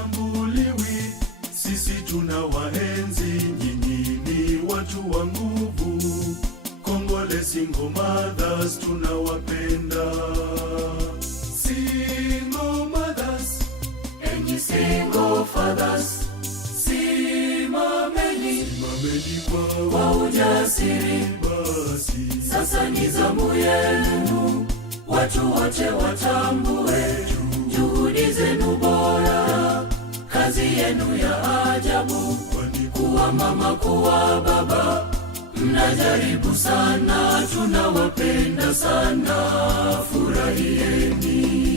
hamtambuliwi, sisi tunawaenzi, nyinyi ni watu wa nguvu. Kongole single mothers, tunawapenda. Single mothers, enyi single fathers, simameni kwa ujasiri. basi Sasa ni zamu yenu, watu wote watambue juhudi zenu bora, kazi yenu ya ajabu. Kuwa mama, kuwa baba, mnajaribu sana, tunawapenda sana, furahieni.